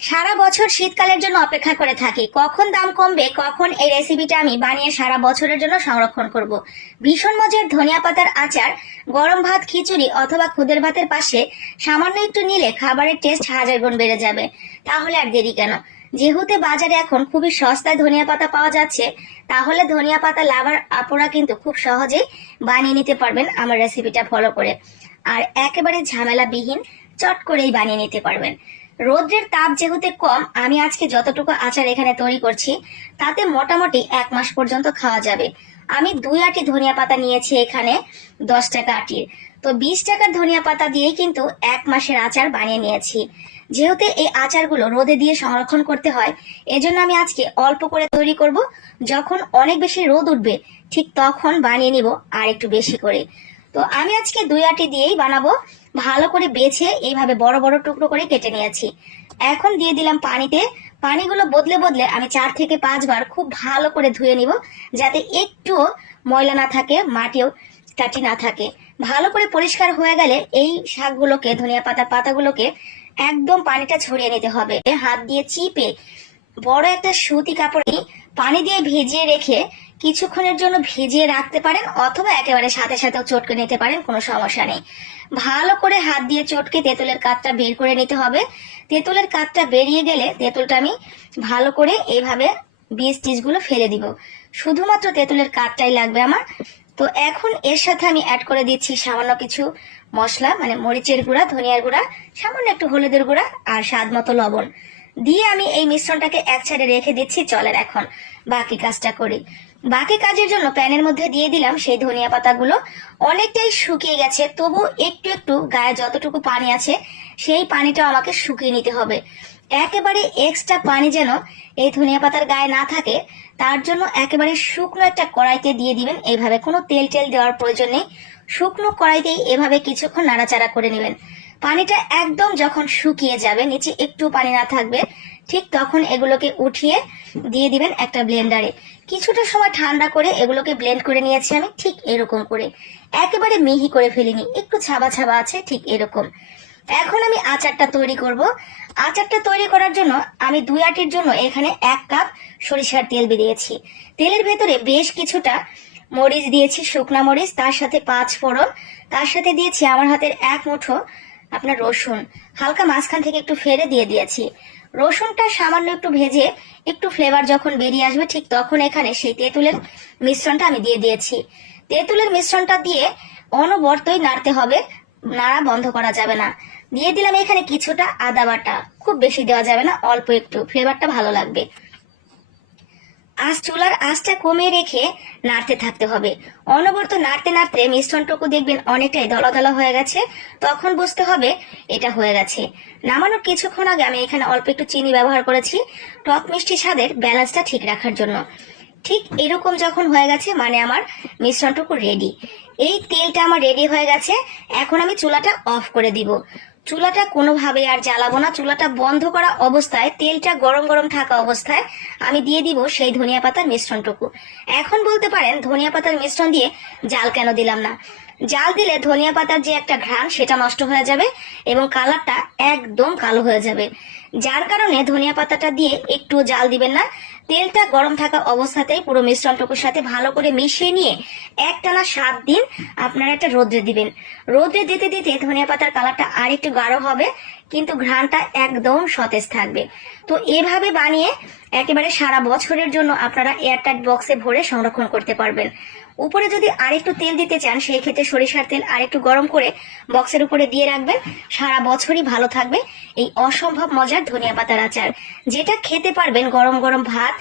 সারা বছর শীতকালের জন্য অপেক্ষা করে থাকি কখন দাম কমবে, কখন এই রেসিপিটা আমি বানিয়ে সারা বছরের জন্য সংরক্ষণ করব। ভীষণ মজার ধনিয়া পাতার আচার গরম ভাত, খিচুড়ি অথবা খুদের ভাতের পাশে সামান্য একটু নিলে খাবারের টেস্ট হাজার গুণ বেড়ে যাবে। তাহলে আর দেরি কেন? যেহেতু বাজারে এখন খুবই সস্তায় ধনিয়া পাতা পাওয়া যাচ্ছে, তাহলে ধনিয়া পাতা লাভার আপুরা কিন্তু খুব সহজেই বানিয়ে নিতে পারবেন আমার রেসিপিটা ফলো করে। আর একেবারে ঝামেলাবিহীন চট করেই বানিয়ে নিতে পারবেন। রোদ্রের তাপ যেহেতু কম, আমি আজকে যতটুকু আচার এখানে তৈরি করছি তাতে মোটামুটি 1 মাস পর্যন্ত খাওয়া যাবে। আমি 2 আটি ধনিয়া পাতা নিয়েছি এখানে 10 টাকা আটির। তো 20 টাকার ধনিয়া পাতা দিয়েই কিন্তু 1 মাসের আচার বানিয়ে নিয়েছি। যেহেতু এই আচারগুলো রোদে দিয়ে সংরক্ষণ করতে হয়, এজন্য আমি আজকে অল্প করে তৈরি করব। যখন অনেক বেশি রোদ উঠবে ঠিক তখন বানিয়ে নিব আর একটু বেশি করে। তো আমি আজকে 2 আটি দিয়েই বানাবো। ভালো করে বেছে এইভাবে বড় বড় টুকরো করে কেটে নিয়েছি। এখন দিয়ে দিলাম পানিতে। পানিগুলো বদলে বদলে আমি 4 থেকে 5 বার খুব ভালো করে ধুয়ে নিব, যাতে একটু ময়লা না থাকে, মাটিও কাটি না থাকে। ভালো করে পরিষ্কার হয়ে গেলে এই শাকগুলোকে, ধনিয়া পাতার পাতাগুলোকে একদম পানিটা ছড়িয়ে নিতে হবে। হাত দিয়ে চিপে বড় একটা সুতি কাপড়ে পানি দিয়ে ভিজিয়ে রেখে কিছুক্ষণের জন্য ভিজিয়ে রাখতে পারেন, অথবা একেবারে সাথে সাথেও চটকে নিতে পারেন, কোনো সমস্যা নেই। ভালো করে হাত দিয়ে চটকে তেঁতুলের কাতটা বের করে নিতে হবে। তেঁতুলের কাতটা বেরিয়ে গেলে তেঁতুলটা আমি ভালো করে এইভাবে বীজ টিজগুলো ফেলে দিব। শুধুমাত্র তেঁতুলের কাতটাই লাগবে আমার। তো এখন এর সাথে আমি অ্যাড করে দিচ্ছি সামান্য কিছু মশলা, মানে মরিচের গুঁড়া, ধনিয়ার গুঁড়া, সামান্য একটু হলুদের গুঁড়া আর স্বাদ মতো লবণ দিয়ে আমি এই মিশ্রণটাকে এক সাইডে রেখে দিচ্ছি। চলেন এখন বাকি কাজটা করি। বাকি কাজের জন্য প্যানের মধ্যে দিয়ে দিলাম সেই ধনিয়া পাতাগুলো। অনেকটাই শুকিয়ে গেছে, তবু একটু একটু গায়ে যতটুকু পানি আছে সেই পানিটা আমাকে শুকিয়ে নিতে হবে। একেবারে এক্সট্রা পানি যেন এই ধনিয়া পাতার গায়ে না থাকে, তার জন্য একেবারে শুকনো একটা কড়াইতে দিয়ে দিবেন। এইভাবে কোনো তেল টেল দেওয়ার প্রয়োজন নেই, শুকনো কড়াইতেই এভাবে কিছুক্ষণ নাড়াচাড়া করে নেবেন। পানিটা একদম যখন শুকিয়ে যাবে, নিচে একটু পানি না থাকবে, ঠিক তখন এগুলোকে উঠিয়ে দিয়ে দিবেন একটা ব্লেন্ডারে। কিছুটা সময় ঠান্ডা করে এগুলোকে ব্লেন্ড করে নিয়েছি আমি, ঠিক এরকম করে, একেবারে মিহি করে ফেলিনি, একটু ছাবা ছাবা আছে, ঠিক এরকম। এখন আমি আচারটা তৈরি করব। আচারটা তৈরি করার জন্য আমি 2 আটির জন্য এখানে 1 কাপ সরিষার তেল দিয়েছি। তেলের ভেতরে বেশ কিছুটা মরিচ দিয়েছি, শুকনা মরিচ, তার সাথে 5 ফোড়ন, তার সাথে দিয়েছি আমার হাতের 1 মুঠো আপনার রসুন, হালকা মাঝখান থেকে একটু ফেলে দিয়ে দিয়েছি। রসুনটা সামান্য একটু ভেজে একটু ফ্লেভার যখন বেরিয়ে আসবে, ঠিক তখন এখানে সেই তেঁতুলের মিশ্রণটা আমি দিয়ে দিয়েছি। তেঁতুলের মিশ্রণটা দিয়ে অনবরতই নাড়তে হবে, নাড়া বন্ধ করা যাবে না। দিয়ে দিলাম এখানে কিছুটা আদা বাটা, খুব বেশি দেওয়া যাবে না, অল্প একটু, ফ্লেভারটা ভালো লাগবে। চুলার আঁচটা কমিয়ে রেখে নাড়তে থাকতে হবে। অনবরত নাড়তে নাড়তে মিশ্রণটুকু দেখবেন অনেকটাই দলা দলা হয়ে গেছে, তখন বুঝতে হবে এটা হয়ে গেছে। নামানোর কিছুক্ষণ আগে আমি এখানে অল্প একটু চিনি ব্যবহার করেছি টক মিষ্টি স্বাদের ব্যালেন্সটা ঠিক রাখার জন্য। ঠিক এরকম যখন হয়ে গেছে মানে আমার মিশ্রণটুকু রেডি। এই তেলটা আমার রেডি হয়ে গেছে। এখন আমি চুলাটা অফ করে দিব। চুলাটা কোনোভাবে আর জ্বালাবো না, চুলাটা বন্ধ করা অবস্থায়, তেলটা গরম গরম থাকা অবস্থায় আমি দিয়ে দিব সেই ধনিয়া পাতার মিশ্রণটুকু। এখন বলতে পারেন ধনিয়া পাতার মিশ্রণ দিয়ে জাল কেন দিলাম না? জাল দিলে ধনিয়া পাতার যে একটা ঘ্রাণ সেটা নষ্ট হয়ে যাবে এবং কালারটা একদম কালো হয়ে যাবে। যার কারণে ধনিয়া পাতাটা দিয়ে একটু জাল দিবেন না। তেলটা গরম থাকা অবস্থাতেই পুরো মিশ্রণটুকুর সাথে ভালো করে মিশিয়ে নিয়ে একটানা 7 দিন আপনারা একটা রোদ্রে দিবেন। রোদ্রে দিতে দিতে ধনিয়া পাতার কালারটা আর একটু গাঢ় হবে, কিন্তু ঘ্রাণটা একদম সতেজ থাকবে। তো এভাবে বানিয়ে একেবারে সারা বছরের জন্য আপনারা এয়ারটাইট বক্সে ভরে সংরক্ষণ করতে পারবেন। উপরে যদি আরেকটু তেল দিতে চান, সেই ক্ষেত্রে সরিষার তেল আরেকটু গরম করে বক্সের উপরে দিয়ে রাখবেন। সারা বছরই ভালো থাকবে এই অসম্ভব মজার ধনিয়া পাতার আচার, যেটা খেতে পারবেন গরম গরম ভাত